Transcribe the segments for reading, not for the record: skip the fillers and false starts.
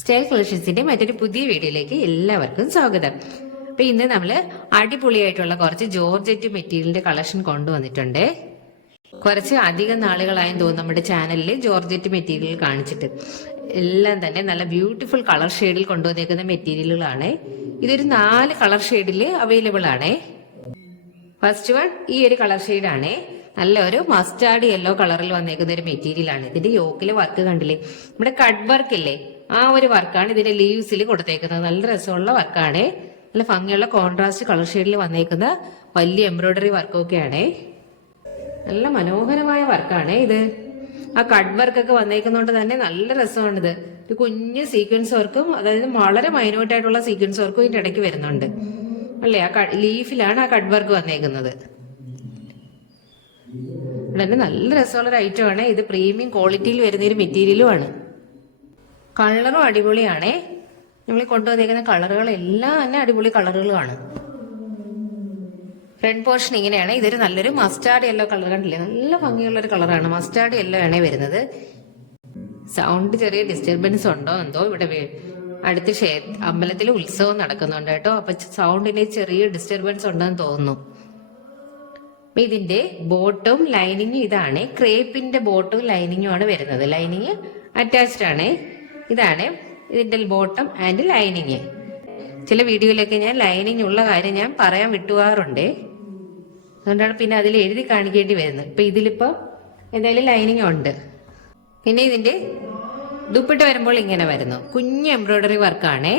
Style കളക്ഷൻസിന്റെ മറ്റൊരു പുതിയ വീഡിയോയിലേക്ക് എല്ലാവർക്കും സ്വാഗതം. അപ്പൊ ഇന്ന് നമ്മള് അടിപൊളിയായിട്ടുള്ള കുറച്ച് ജോർജറ്റ് മെറ്റീരിയലിന്റെ കളക്ഷൻ കൊണ്ടുവന്നിട്ടുണ്ട്. കുറച്ച് അധികം നാളുകളായെന്ന് തോന്നുന്നു നമ്മുടെ ചാനലിൽ ജോർജറ്റ് മെറ്റീരിയൽ കാണിച്ചിട്ട്. എല്ലാം തന്നെ നല്ല ബ്യൂട്ടിഫുൾ കളർ ഷെയ്ഡിൽ കൊണ്ടുവന്നേക്കുന്ന മെറ്റീരിയലുകളാണ്. ഇതൊരു 4 കളർ ഷെയ്ഡിൽ അവൈലബിൾ ആണ്. ഫസ്റ്റ് വൺ ഈ ഒരു കളർ ഷെയ്ഡാണ്. നല്ലൊരു മസ്റ്റാർഡ് യെല്ലോ കളറിൽ വന്നേക്കുന്ന ഒരു മെറ്റീരിയൽ ആണ്. ഇതിന്റെ യോക്കിലെ വർക്ക് കണ്ടില്ലേ, നമ്മുടെ കട്ട് വർക്ക് ഇല്ലേ, ആ ഒരു വർക്കാണ് ഇതിന്റെ ലീവ്സിൽ കൊടുത്തേക്കുന്നത്. നല്ല രസമുള്ള വർക്കാണ്. നല്ല ഭംഗിയുള്ള കോൺട്രാസ്റ്റ് കളർ ഷെയ്ഡിൽ വന്നേക്കുന്ന വലിയ എംബ്രോയിഡറി വർക്കൊക്കെയാണ്. നല്ല മനോഹരമായ വർക്കാണ് ഇത്. ആ കട്ട് വർക്കൊക്കെ വന്നേക്കുന്നതുകൊണ്ട് തന്നെ നല്ല രസമാണിത്. ഒരു കുഞ്ഞ് സീക്വൻസ് വർക്കും, അതായത് വളരെ മൈന്യൂട്ടായിട്ടുള്ള സീക്വൻസ് വർക്കും ഇതിന്റെ ഇടയ്ക്ക് വരുന്നുണ്ട് അല്ലേ. ആ ലീഫിലാണ് ആ കട്ട് വർക്ക് വന്നേക്കുന്നത്. നല്ല രസമുള്ള ഒരു ഐറ്റം ആണ് ഇത്. പ്രീമിയം ക്വാളിറ്റിയിൽ വരുന്ന ഒരു മെറ്റീരിയലും ആണ്. കളറും അടിപൊളിയാണേ. നമ്മൾ കൊണ്ടുവന്നേക്കുന്ന കളറുകളെല്ലാം തന്നെ അടിപൊളി കളറുകളാണ്. ഫ്രണ്ട് പോർഷൻ ഇങ്ങനെയാണ്. ഇതൊരു നല്ലൊരു മസ്റ്റാർഡ് യെല്ലോ കളർ കണ്ടില്ലേ, നല്ല ഭംഗിയുള്ള ഒരു കളറാണ്. മസ്റ്റാർഡ് യെല്ലോ ആണ് വരുന്നത്. സൗണ്ട് ചെറിയ ഡിസ്റ്റർബൻസ് ഉണ്ടോ എന്തോ, ഇവിടെ അടുത്ത് അമ്പലത്തിൽ ഉത്സവം നടക്കുന്നുണ്ട് കേട്ടോ. അപ്പൊ സൗണ്ടിന് ചെറിയ ഡിസ്റ്റർബൻസ് ഉണ്ടെന്ന് തോന്നുന്നു. അപ്പൊ ഇതിന്റെ ബോട്ടും ലൈനിങ്ങും ഇതാണ്. ക്രേപ്പിന്റെ ബോട്ടും ലൈനിങ്ങും ആണ് വരുന്നത്. ലൈനിങ് അറ്റാച്ച്ഡ് ആണ്. ഇതാണ് ഇതിന്റെ ബോട്ടം ആൻഡ് ലൈനിങ്. ചില വീഡിയോയിലൊക്കെ ഞാൻ ലൈനിങ് ഉള്ള കാര്യം ഞാൻ പറയാൻ വിട്ടുപോകാറുണ്ട്. അതുകൊണ്ടാണ് പിന്നെ അതിൽ എഴുതി കാണിക്കേണ്ടി വരുന്നത്. ഇപ്പൊ ഇതിലിപ്പോ എന്തായാലും ലൈനിങ് ഉണ്ട്. പിന്നെ ഇതിന്റെ ദുപ്പട്ട വരുമ്പോൾ ഇങ്ങനെ വരുന്നു. കുഞ്ഞ് എംബ്രോയിഡറി വർക്കാണ്.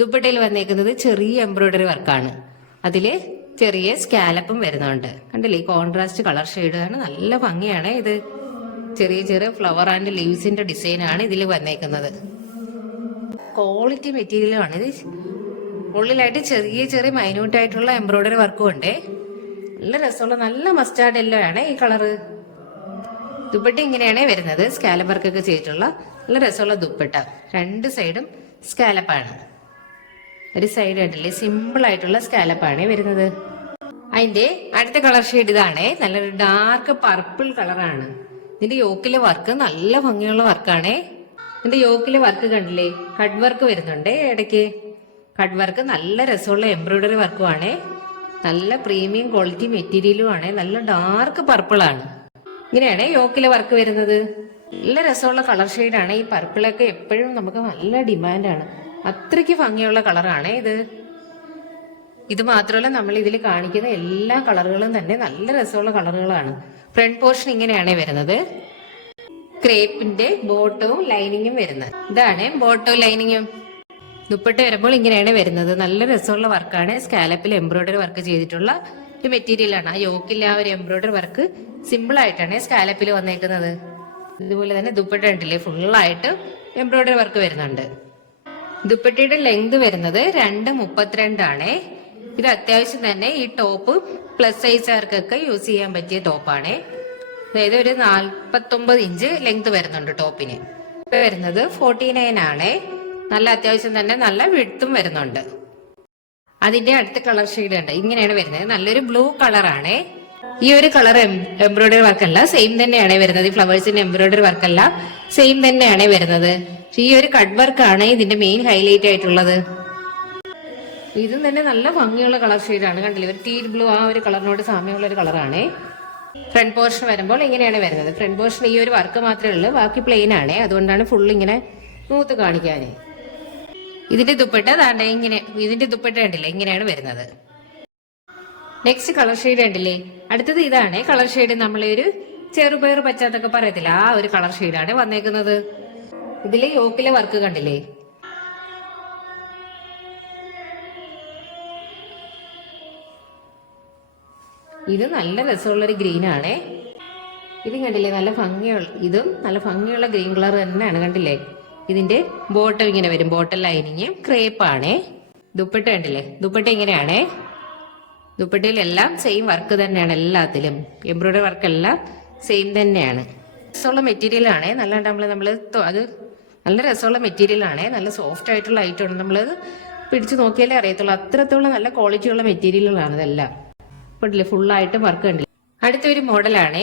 ദുപ്പട്ടയിൽ വന്നേക്കുന്നത് ചെറിയ എംബ്രോയിഡറി വർക്കാണ്. അതില് ചെറിയ സ്കാലപ്പും വരുന്നുണ്ട്. കണ്ടില്ലേ, കോൺട്രാസ്റ്റ് കളർ ഷെയ്ഡാണ്. നല്ല ഭംഗിയാണ് ഇത്. ചെറിയ ചെറിയ ഫ്ലവർ ആൻഡ് ലീവ്സിന്റെ ഡിസൈൻ ആണ് ഇതിൽ വന്നേക്കുന്നത്. ക്വാളിറ്റി മെറ്റീരിയലാണ് ഇത്. ഉള്ളിലായിട്ട് ചെറിയ ചെറിയ മൈന്യൂട്ട് ആയിട്ടുള്ള എംബ്രോയിഡറി വർക്കും ഉണ്ട്. നല്ല രസമുള്ള നല്ല മസ്റ്റാർഡ് യെല്ലോ ആണ് ഈ കളറ്. ദുപ്പട്ട ഇങ്ങനെയാണ് വരുന്നത്. സ്കാലപ്പ് വർക്കൊക്കെ ചെയ്തിട്ടുള്ള നല്ല രസമുള്ള ദുപ്പട്ട. 2 സൈഡും സ്കാലപ്പാണ്. ഒരു സൈഡ് ആയിട്ടില്ലേ, സിമ്പിൾ ആയിട്ടുള്ള സ്കാലപ്പാണ് വരുന്നത്. അതിന്റെ അടുത്ത കളർ ഷെയ്ഡ് ഇതാണ്. നല്ലൊരു ഡാർക്ക് പർപ്പിൾ കളറാണ്. ഇതിന്റെ യോക്കിലെ വർക്ക് നല്ല ഭംഗിയുള്ള വർക്കാണ്. ഇതിന്റെ യോക്കിലെ വർക്ക് കണ്ടില്ലേ, കട്ട് വർക്ക് വരുന്നുണ്ട് ഇടയ്ക്ക്. കട്ട് വർക്ക് നല്ല രസമുള്ള എംബ്രോയിഡറി വർക്കുമാണ്. നല്ല പ്രീമിയം ക്വാളിറ്റി മെറ്റീരിയലും ആണ്. നല്ല ഡാർക്ക് പർപ്പിൾ ആണ്. ഇങ്ങനെയാണ് യോക്കിലെ വർക്ക് വരുന്നത്. നല്ല രസമുള്ള കളർ ഷെയ്ഡാണ്. ഈ പർപ്പിളൊക്കെ എപ്പോഴും നമുക്ക് നല്ല ഡിമാൻഡാണ്. അത്രയ്ക്ക് ഭംഗിയുള്ള കളറാണ് ഇത്. ഇത് മാത്രമല്ല, നമ്മൾ ഇതിൽ കാണിക്കുന്ന എല്ലാ കളറുകളും തന്നെ നല്ല രസമുള്ള കളറുകളാണ്. ഫ്രണ്ട് പോർഷൻ ഇങ്ങനെയാണ് വരുന്നത്. ക്രേപ്പിന്റെ ബോട്ടവും ലൈനിങ്ങും വരുന്നത്. ഇതാണ് ബോട്ടവും ലൈനിങ്ങും. ദുപ്പട്ട വരുമ്പോൾ ഇങ്ങനെയാണ് വരുന്നത്. നല്ല രസമുള്ള വർക്കാണ്. സ്കാലപ്പിൽ എംബ്രോയിഡറി വർക്ക് ചെയ്തിട്ടുള്ള ഒരു മെറ്റീരിയൽ ആണ്. ആ യോക്കിൽ ആ ഒരു എംബ്രോയിഡറി വർക്ക് സിമ്പിൾ ആയിട്ടാണ് സ്കാലപ്പിൽ വന്നേക്കുന്നത്. ഇതുപോലെ തന്നെ ദുപ്പട്ട ഉണ്ടല്ലേ, ഫുള്ളായിട്ട് എംബ്രോയിഡറി വർക്ക് വരുന്നുണ്ട്. ദുപ്പട്ടയുടെ ലെങ്ത് വരുന്നത് 2.32 ആണ്. ഇത് അത്യാവശ്യം തന്നെ ഈ ടോപ്പ് പ്ലസ് സൈസുകാർക്കൊക്കെ യൂസ് ചെയ്യാൻ പറ്റിയ ടോപ്പാണ്. അതായത് ഒരു 49 ഇഞ്ച് ലെങ്ത് വരുന്നുണ്ട് ടോപ്പിന്. വരുന്നത് 49 ആണ്. നല്ല അത്യാവശ്യം തന്നെ നല്ല വിഡ്ത്തും വരുന്നുണ്ട്. അതിന്റെ അടുത്ത കളർ ഷെയ്ഡ് ഉണ്ട്. ഇങ്ങനെയാണ് വരുന്നത്. നല്ലൊരു ബ്ലൂ കളറാണ്. ഈ ഒരു കളർ എംബ്രോയിഡറി വർക്കല്ല, സെയിം തന്നെയാണ് വരുന്നത്. ഈ ഫ്ലവേഴ്സിന്റെ എംബ്രോയിഡറി വർക്കല്ല, സെയിം തന്നെയാണ് വരുന്നത്. ഈ ഒരു കട്ട് വർക്കാണ് ഇതിന്റെ മെയിൻ ഹൈലൈറ്റ് ആയിട്ടുള്ളത്. ഇതും തന്നെ നല്ല ഭംഗിയുള്ള കളർ ഷെയ്ഡാണ്. കണ്ടില്ലേ, ഒരു ടീൽ ബ്ലൂ, ആ ഒരു കളറിനോട് സാമ്യമുള്ള ഒരു കളറാണ്. ഫ്രണ്ട് പോർഷൻ വരുമ്പോൾ ഇങ്ങനെയാണ് വരുന്നത്. ഫ്രണ്ട് പോർഷൻ ഈ ഒരു വർക്ക് മാത്രമേ ഉള്ളൂ, ബാക്കി പ്ലെയിൻ ആണ്. അതുകൊണ്ടാണ് ഫുൾ ഇങ്ങനെ മൂത്ത് കാണിക്കാന്. ഇതിന്റെ ദുപ്പട്ട ദാണ്ടെ ഇങ്ങനെ, ഇതിന്റെ ദുപ്പട്ട കണ്ടില്ലേ, ഇങ്ങനെയാണ് വരുന്നത്. നെക്സ്റ്റ് കളർ ഷെയ്ഡ് കണ്ടില്ലേ, അടുത്തത് ഇതാണ് കളർ ഷെയ്ഡ്. നമ്മളെ ഒരു ചെറുപയർ പച്ചാത്തൊക്കെ പറയത്തില്ല, ആ ഒരു കളർ ഷെയ്ഡാണ് വന്നേക്കുന്നത്. ഇതിലെ യോക്കിലെ വർക്ക് കണ്ടില്ലേ, ഇത് നല്ല രസമുള്ളൊരു ഗ്രീൻ ആണ്. ഇതും കണ്ടില്ലേ, നല്ല ഭംഗിയുള്ള, ഇതും നല്ല ഭംഗിയുള്ള ഗ്രീൻ കളർ തന്നെയാണ്. കണ്ടില്ലേ, ഇതിന്റെ ബോട്ടം ഇങ്ങനെ വരും. Bottom lining ക്രേപ്പാണ്. ദുപ്പട്ട കണ്ടില്ലേ, ദുപ്പട്ട ഇങ്ങനെയാണ്. ദുപ്പട്ടയിലെല്ലാം സെയിം വർക്ക് തന്നെയാണ്. എല്ലാത്തിലും എംബ്രോയിഡറി വർക്ക് എല്ലാം സെയിം തന്നെയാണ്. രസമുള്ള മെറ്റീരിയൽ ആണ്. നല്ല അത് നല്ല രസമുള്ള മെറ്റീരിയൽ ആണ്. നല്ല സോഫ്റ്റ് ആയിട്ടുള്ള ഐറ്റമാണ്. നമ്മളത് പിടിച്ചു നോക്കിയാലേ അറിയത്തുള്ളൂ. അത്രത്തോളം നല്ല ക്വാളിറ്റിയുള്ള മെറ്റീരിയലുകളാണ് ഇതെല്ലാം. കണ്ടില്ലേ, ഫുള്ളായിട്ട് വർക്ക് കണ്ടില്ലേ. അടുത്തൊരു മോഡലാണ്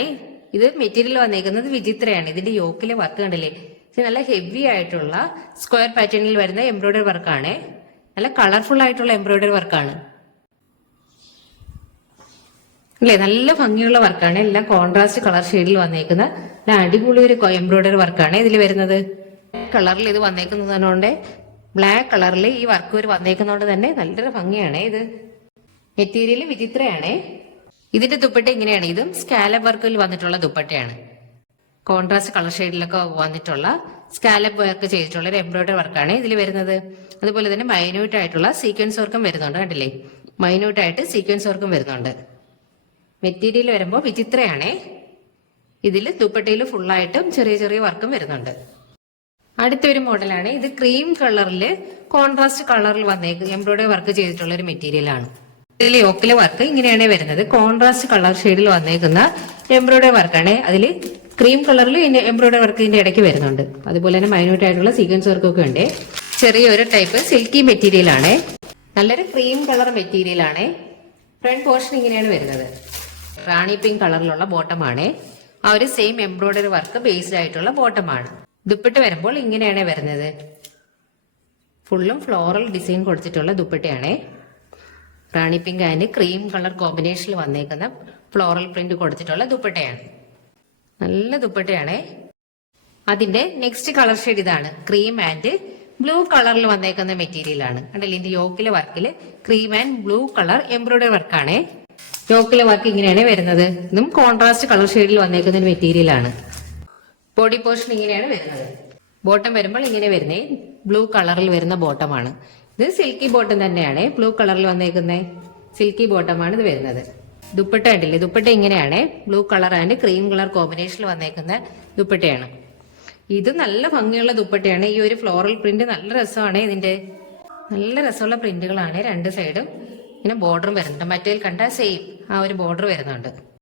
ഇത്. മെറ്റീരിയൽ വന്നേക്കുന്നത് വിചിത്രയാണ്. ഇതിന്റെ യോക്കിലെ വർക്ക് കണ്ടില്ലേ, ഇത് നല്ല ഹെവി ആയിട്ടുള്ള സ്ക്വയർ പാറ്റേണിൽ വരുന്ന എംബ്രോയിഡറി വർക്കാണ്. നല്ല കളർഫുൾ ആയിട്ടുള്ള എംബ്രോയിഡറി വർക്കാണ് അല്ലേ. നല്ല ഭംഗിയുള്ള വർക്കാണ്. എല്ലാം കോൺട്രാസ്റ്റ് കളർ ഷെയ്ഡിൽ വന്നേക്കുന്ന നല്ല അടിപൊളി ഒരു എംബ്രോയിഡറി വർക്കാണ് ഇതിൽ വരുന്നത്. കളറിൽ ഇത് വന്നേക്കുന്നതുകൊണ്ട് ബ്ലാക്ക് കളറിൽ ഈ വർക്ക് ഒരു വന്നേക്കുന്നതുകൊണ്ട് തന്നെ നല്ലൊരു ഭംഗിയാണ്. ഇത് മെറ്റീരിയൽ വിചിത്രയാണ്. ഇതിന്റെ ദുപ്പട്ട ഇങ്ങനെയാണ്. ഇതും സ്കാലപ്പ് വർക്കിൽ വന്നിട്ടുള്ള ദുപ്പട്ടയാണ്. കോൺട്രാസ്റ്റ് കളർ ഷെയ്ഡിലൊക്കെ വന്നിട്ടുള്ള സ്കാലപ്പ് വർക്ക് ചെയ്തിട്ടുള്ള ഒരു എംബ്രോയിഡറി വർക്കാണ് ഇതിൽ വരുന്നത്. അതുപോലെ തന്നെ മൈന്യൂട്ട് ആയിട്ടുള്ള സീക്വൻസ് വർക്കും വരുന്നുണ്ട്. കണ്ടില്ലേ, മൈന്യൂട്ട് ആയിട്ട് സീക്വൻസ് വർക്കും വരുന്നുണ്ട്. മെറ്റീരിയൽ വരുമ്പോൾ വിചിത്രയാണേ. ഇതിൽ ദുപ്പട്ടയിൽ ഫുള്ളായിട്ടും ചെറിയ ചെറിയ വർക്കും വരുന്നുണ്ട്. അടുത്തൊരു മോഡലാണ്. ഇത് ക്രീം കളറിൽ കോൺട്രാസ്റ്റ് കളറിൽ വന്നേക്ക് എംബ്രോയിഡറി വർക്ക് ചെയ്തിട്ടുള്ള ഒരു മെറ്റീരിയൽ ആണ്. ഇതിൽ യോക്കിലെ വർക്ക് ഇങ്ങനെയാണ് വരുന്നത്. കോൺട്രാസ്റ്റ് കളർ ഷെയ്ഡിൽ വന്നേക്കുന്ന എംബ്രോയിഡറി വർക്കാണ്. അതിൽ ക്രീം കളറിൽ എംബ്രോയിഡറി വർക്ക് ഇതിന്റെ ഇടയ്ക്ക് വരുന്നുണ്ട്. അതുപോലെ തന്നെ മൈന്യൂട്ട് ആയിട്ടുള്ള സീക്വൻസ് വർക്കൊക്കെ ഉണ്ട്. ചെറിയൊരു ടൈപ്പ് സിൽക്കി മെറ്റീരിയൽ ആണ്. നല്ലൊരു ക്രീം കളർ മെറ്റീരിയൽ ആണ്. ഫ്രണ്ട് പോർഷൻ ഇങ്ങനെയാണ് വരുന്നത്. റാണി പിങ്ക് കളറിലുള്ള ബോട്ടമാണ്. ആ ഒരു സെയിം എംബ്രോയിഡറി വർക്ക് ബേസ്ഡ് ആയിട്ടുള്ള ബോട്ടമാണ്. ദുപ്പട്ട വരുമ്പോൾ ഇങ്ങനെയാണ് വരുന്നത്. ഫുള്ളും ഫ്ലോറൽ ഡിസൈൻ കൊടുത്തിട്ടുള്ള ദുപ്പട്ടയാണ്. റാണി പിങ്ക് ആൻഡ് ക്രീം കളർ കോമ്പിനേഷനിൽ വന്നേക്കുന്ന ഫ്ലോറൽ പ്രിന്റ് കൊടുത്തിട്ടുള്ള ദുപ്പട്ടയാണ്. നല്ല ദുപ്പട്ടയാണ്. അതിന്റെ നെക്സ്റ്റ് കളർ ഷെയ്ഡ് ഇതാണ്. ക്രീം ആൻഡ് ബ്ലൂ കളറിൽ വന്നേക്കുന്ന മെറ്റീരിയൽ ആണ്. കണ്ടില്ലേ, ഇതിന്റെ യോക്കിലെ വർക്കിൽ cream and blue colour embroidery വർക്കാണ്. യോക്കിലെ വർക്ക് ഇങ്ങനെയാണ് വരുന്നത്. ഇതും കോൺട്രാസ്റ്റ് കളർ ഷെയ്ഡിൽ വന്നേക്കുന്ന മെറ്റീരിയൽ ആണ്. ബോഡി പോർഷൻ ഇങ്ങനെയാണ് വരുന്നത്. ബോട്ടം വരുമ്പോൾ ഇങ്ങനെ വരുന്നേ ബ്ലൂ കളറിൽ വരുന്ന ബോട്ടമാണ്. ഇത് സിൽക്കി ബോട്ടം തന്നെയാണ്. ബ്ലൂ കളറിൽ വന്നേക്കുന്ന സിൽക്കി ബോട്ടമാണ് ഇത് വരുന്നത്. ദുപ്പട്ട ഉണ്ടല്ലേ, ദുപ്പട്ട ഇങ്ങനെയാണ്. Blue colour and cream colour കോമ്പിനേഷനിൽ വന്നേക്കുന്ന ദുപ്പട്ടയാണ്. ഇത് നല്ല ഭംഗിയുള്ള ദുപ്പട്ടയാണ്. ഈ ഒരു ഫ്ലോറൽ പ്രിന്റ് നല്ല രസമാണ്. ഇതിന്റെ നല്ല രസമുള്ള പ്രിന്റുകളാണ്. രണ്ട് സൈഡും ഇങ്ങനെ ബോർഡറും വരുന്നുണ്ട്. മറ്റേ കണ്ട സെയിം ആ ഒരു ബോർഡർ വരുന്നുണ്ട്.